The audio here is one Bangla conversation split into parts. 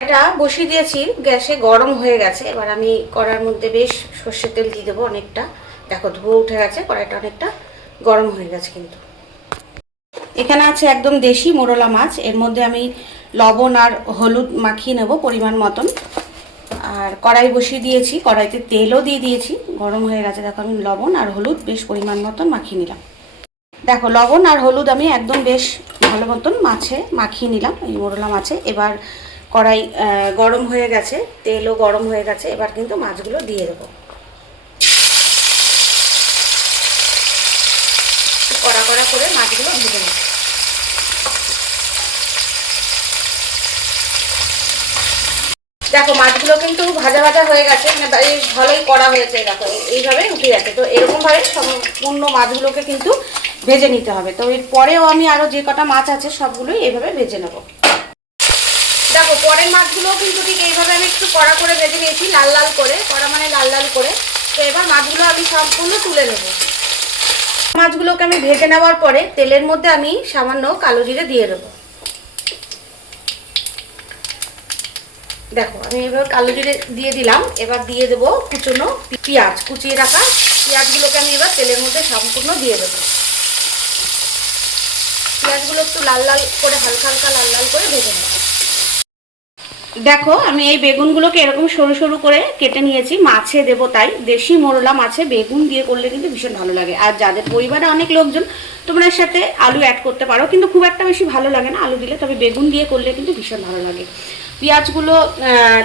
এটা বসিয়ে দিয়েছি গ্যাসে, গরম হয়ে গেছে। এবার আমি কড়ার মধ্যে বেশ সর্ষের তেল দিয়ে দেবো অনেকটা। দেখো ধোঁয়া উঠে গেছে, কড়াইটা অনেকটা গরম হয়ে গেছে। কিন্তু এখানে আছে একদম দেশি মোরলা মাছ, এর মধ্যে আমি লবণ আর হলুদ মাখিয়ে নেব পরিমাণ মতন। আর কড়াই বসিয়ে দিয়েছি, কড়াইতে তেলও দিয়ে দিয়েছি, গরম হয়ে গেছে। দেখো আমি লবণ আর হলুদ বেশ পরিমাণ মতন মাখিয়ে নিলাম। দেখো লবণ আর হলুদ আমি একদম বেশ ভালো মতন মাছে মাখিয়ে নিলাম, এই মোরলা মাছে। এবার কড়াই গরম হয়ে গেছে, তেলও গরম হয়ে গেছে। এবার কিন্তু মাছগুলো দিয়ে দেবো, কড়া কড়া করে মাছগুলো ভেজে নেব। দেখো মাছগুলো কিন্তু ভাজা ভাজা হয়ে গেছে, মানে বেশ ভালোই করা হয়েছে। দেখো এইভাবে উঠে গেছে। তো এরকমভাবে সম্পূর্ণ মাছগুলোকে কিন্তু ভেজে নিতে হবে। তো এর পরেও আমি আরও যে কটা মাছ আছে সবগুলোই এইভাবে ভেজে নেব। দেখো পরের মাছগুলো কিন্তু ঠিক এইভাবে আমি একটু কড়া করে ভেজে নিয়েছি, লাল লাল করে, কড়া মানে লাল লাল করে। তো এবার মাছগুলো আমি সম্পূর্ণ তুলে নেব। মাছগুলোকে আমি ভেজে নেওয়ার পরে তেলের মধ্যে আমি সামান্য কালো জিরে দিয়ে দেবো। দেখো আমি এবার কালো জিরে দিয়ে দিলাম। এবার দিয়ে দেবো কুচনো পেঁয়াজ, কুচিয়ে রাখা পেঁয়াজগুলোকে আমি এবার তেলের মধ্যে সম্পূর্ণ দিয়ে দেবো। পেঁয়াজগুলো একটু লাল লাল করে, হালকা হালকা লাল লাল করে ভেজে নেব। দেখো আমি এই বেগুনগুলোকে এরকম সরু সরু করে কেটে নিয়েছি, মাছে দেবো তাই। দেশি মোরলা মাছে বেগুন দিয়ে করলে কিন্তু ভীষণ ভালো লাগে। আর যাদের পরিবারে অনেক লোকজন, তোমরা এর সাথে আলু অ্যাড করতে পারো, কিন্তু খুব একটা বেশি ভালো লাগে না আলু দিলে, তবে বেগুন দিয়ে করলে কিন্তু ভীষণ ভালো লাগে। পেঁয়াজগুলো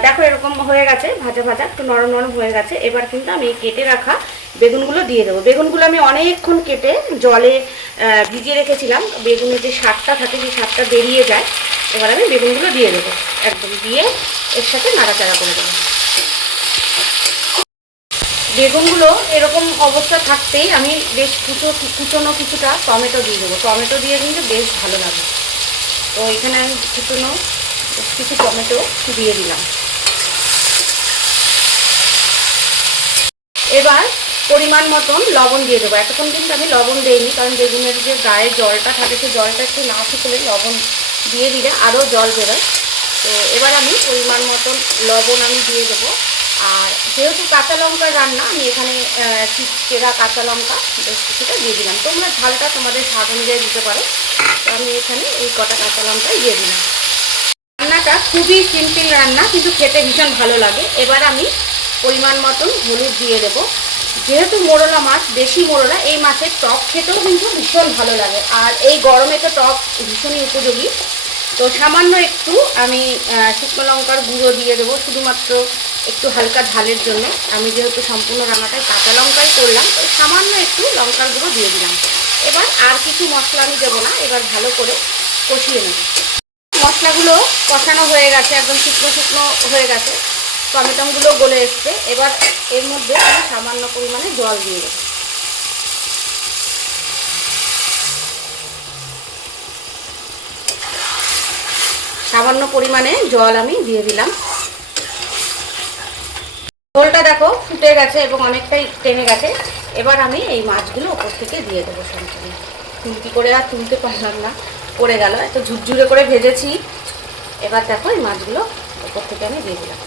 দেখো এরকম হয়ে গেছে, ভাজা ভাজা একটু নরম নরম হয়ে গেছে। এবার কিন্তু আমি কেটে রাখা বেগুনগুলো দিয়ে দেবো। বেগুনগুলো আমি অনেকক্ষণ কেটে জলে ভিজিয়ে রেখেছিলাম, বেগুনের যে স্বাদটা থাকে সেই স্বাদটা বেরিয়ে যায়। এবার আমি বেগুনগুলো দিয়ে দেবো, একদম দিয়ে এর সাথে নাড়াচাড়া করে দেবো। বেগুনগুলো এরকম অবস্থা থাকতেই আমি বেশ কুচনো কিছুটা টমেটো দিয়ে দেবো। টমেটো দিয়ে কিন্তু বেশ ভালো লাগে। তো এখানে আমি কুচনো কিছু টমেটো দিয়ে দিলাম। এবার পরিমাণ মতন লবণ দিয়ে দেবো। এতক্ষণ কিন্তু আমি লবণ দিইনি, কারণ বেগুনের যে গায়ে জলটা থাকে সেই জলটা একটু না শুকলে লবণ দিয়ে দিলে আরও জল বেরোয়। তো এবার আমি পরিমাণ মতন লবণ আমি দিয়ে দেবো। আর যেহেতু কাঁচা লঙ্কার রান্না, আমি এখানে চেরা কাঁচা লঙ্কা বেশ কিছুটা দিয়ে দিলাম। তোমরা ঝালটা তোমাদের স্বাদ অনুযায়ী দিতে পারো। তো আমি এখানে এই কটা কাঁচা লঙ্কাই দিয়ে দিলাম। রান্নাটা খুবই সিম্পল রান্না, কিন্তু খেতে ভীষণ ভালো লাগে। এবার আমি পরিমাণ মতন হলুদ দিয়ে দেব। যেহেতু মোরলা মাছ, দেশি মোরলা, এই মাছের টক খেতেও কিন্তু ভীষণ ভালো লাগে। আর এই গরমে তো টক ভীষণই উপযোগী। তো সামান্য একটু আমি শুকনো লঙ্কার গুঁড়ো দিয়ে দেবো, শুধুমাত্র একটু হালকা ঝালের জন্য। আমি যেহেতু সম্পূর্ণ রান্নাটাই কাঁচা লঙ্কাই করলাম, তো সামান্য একটু লঙ্কার গুঁড়ো দিয়ে দিলাম। এবার আর কিছু মশলা আমি দেবো না, এবার ভালো করে কষিয়ে নেব। মশলাগুলো কষানো হয়ে গেছে, একদম শুকনো শুকনো হয়ে গেছে, টমেটোগুলো গলে এসছে। এবার এর মধ্যে আমি সামান্য পরিমাণে জল দিয়ে দেবো। সামান্য পরিমাণে জল আমি দিয়ে দিলাম। ঝোলটা দেখো ফুটে গেছে এবং অনেকটাই টেনে গেছে। এবার আমি এই মাছগুলো ওপর থেকে দিয়ে দেবো সম্পূর্ণ। খুন্তি করে আর তুলতে পারলাম না, পড়ে গেল। এত ঝুরঝুরে করে ভেজেছি। এবার দেখো এই মাছগুলো ওপর থেকে আমি দিয়ে দিলাম।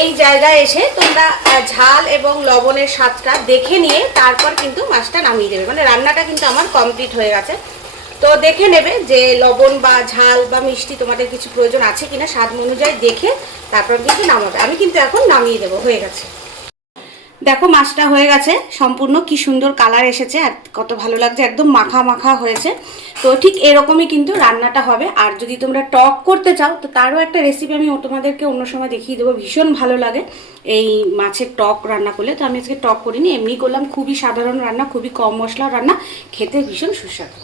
এই জায়গায় এসে তোমরা ঝাল এবং লবণের স্বাদটা দেখে নিয়ে তারপর কিন্তু মাছটা নামিয়ে দেবে। মানে রান্নাটা কিন্তু আমার কমপ্লিট হয়ে গেছে। তো দেখে নেবে যে লবণ বা ঝাল বা মিষ্টি তোমাদের কিছু প্রয়োজন আছে কিনা, স্বাদ অনুযায়ী দেখে তারপর কিন্তু নামাবে। আমি কিন্তু এখন নামিয়ে দেবো, হয়ে গেছে। দেখো মাছটা হয়ে গেছে সম্পূর্ণ, কি সুন্দর কালার এসেছে আর কত ভালো লাগছে, একদম মাখা মাখা হয়েছে। তো ঠিক এরকমই কিন্তু রান্নাটা হবে। আর যদি তোমরা টক করতে চাও তো তারও একটা রেসিপি আমি তোমাদেরকে অন্য সময় দেখিয়ে দেবো। ভীষণ ভালো লাগে এই মাছের টক রান্না করলে। তো আমি আজকে টক করিনি, এমনি করলাম। খুবই সাধারণ রান্না, খুবই কম মশলা রান্না, খেতে ভীষণ সুস্বাদু।